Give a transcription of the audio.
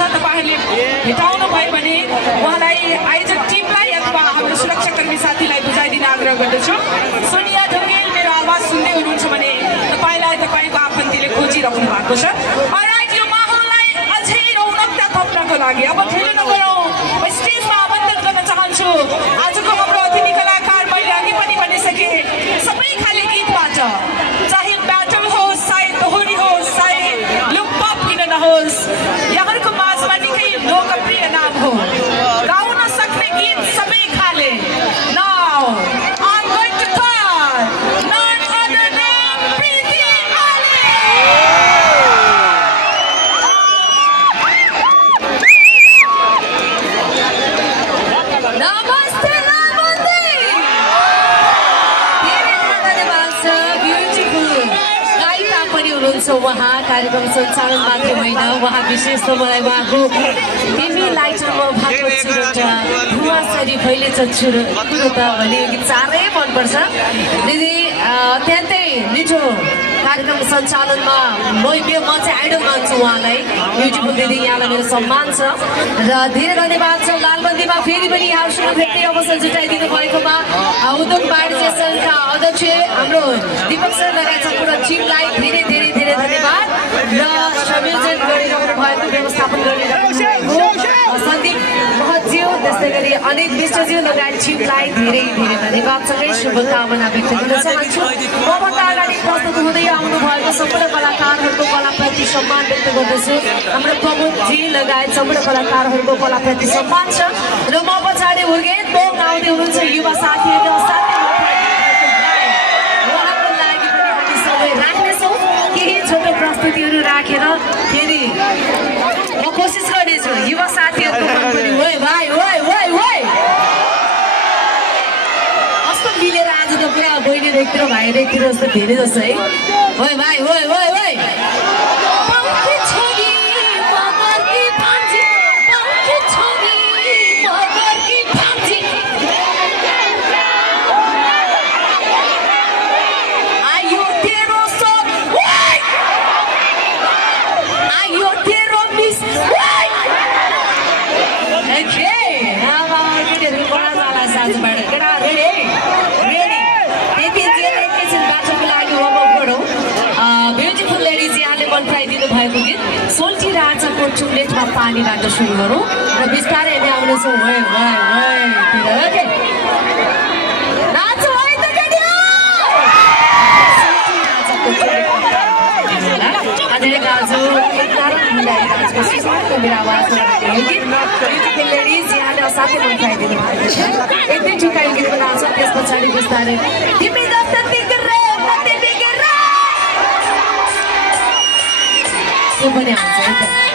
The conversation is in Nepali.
छ तपाईहरुले भेटाउनु भयो भने उहाँलाई आयोजक टिमलाई अथवा हाम्रो सुरक्षाकर्मी साथीलाई बुझाइदिन आग्रह गर्दछु। सोनिया ढुङ्गेल मेरो आवाज सुन्दै हुनुहुन्छ भने तपाईलाई तपाईको आफन्तीले खोजिराख्नु भएको छ। अलराइट, यो माहौललाई अझै रौनकता थप्नको लागि अब ढिलो नगरौँ, स्टेजमा आमन्त्रण गर्न चाहन्छु आजको हाम्रो अतिथि कलाकार। मैले अघि पनि भनिसके सबै खाले गीतबाट, चाहे ब्याटल होस्, चाहे दोहोरी होस्, चाहे लुकअप किन नहोस्, यहाँहरूको माझमा निकै लोकप्रिय नाम हो, गाउन सक्ने गीत सबै खाले। Now I'm going to call none other than Preeti Ali. Namaste, namaste. धेरै धन्यवाद छ, ब्युटिफुल गायिका पनि हुनुहुन्छ उहाँ। कार्यक्रम सञ्चालन मात्रै होइन, उहाँ विशेष त मलाई उहाँको टिभी लाइटरमा भएको चुरोट धुवासरी फैलेछ चुरोट भन्ने यो गीत साह्रै मनपर्छ। दिदी अत्यन्तै मिठो कार्यक्रम सञ्चालनमा म चाहिँ आइडल मान्छु उहाँलाई। ब्युटिफुल दिदी, यहाँलाई मेरो सम्मान छ र धेरै धन्यवाद छ। लालबन्दीमा फेरि पनि यहाँहरूसँग भेट्ने अवसर जुटाइदिनु भएकोमा उद्योग वाणिज्य सङ्घका अध्यक्ष हाम्रो दीपक सर लगायत सम्पूर्ण टिमलाई धेरै धेरै धेरै धन्यवाद र संयोजन गरिरहनु भएको, व्यवस्थापन गरिरहनु भएको सन्दीप महज्यू, त्यस्तै गरी अनित विष्टज्यू लगायत टिमलाई धेरै धेरै धन्यवादसँगै शुभकामना व्यक्त गर्न चाहन्छु। मभन्दा अगाडि प्रस्तुत हुँदै आउनु भएको सम्पूर्ण कलाकारहरूको कलाप्रति सम्मान व्यक्त गर्दछु। हाम्रो प्रमोदजी लगायत सम्पूर्ण कलाकारहरूको कलाप्रति सम्मान छ र म पछाडि हुर्गेन बोङ आउँदै हुनुहुन्छ युवा साथीहरू, उहाँको लागि पनि हामी सबै राख्नेछौँ। केही छोटो प्रस्तुतिहरू राखेर फेरि म कोसिस गर्नेछु युवा साथीहरूको पनि ओइ भाइ ओइ ओइ ओइ कस्तो मिलेर आज त पुरा बहिनी देख्तिर भाइ देख्तिर जस्तो धेरै जस्तो है। ओइ भाइ ओइ ओइ ओइ भएको गीत सोल्टी राजाको चुम्लेटमा पानीबाट सुरु गरौँ र बिस्तारै हामी आउनेछौँ एकदम ठिकाइ गीत बनाउँछ। त्यस पछाडि बिस्तारै तिमी जस्तो त्यो पनि आउँछ।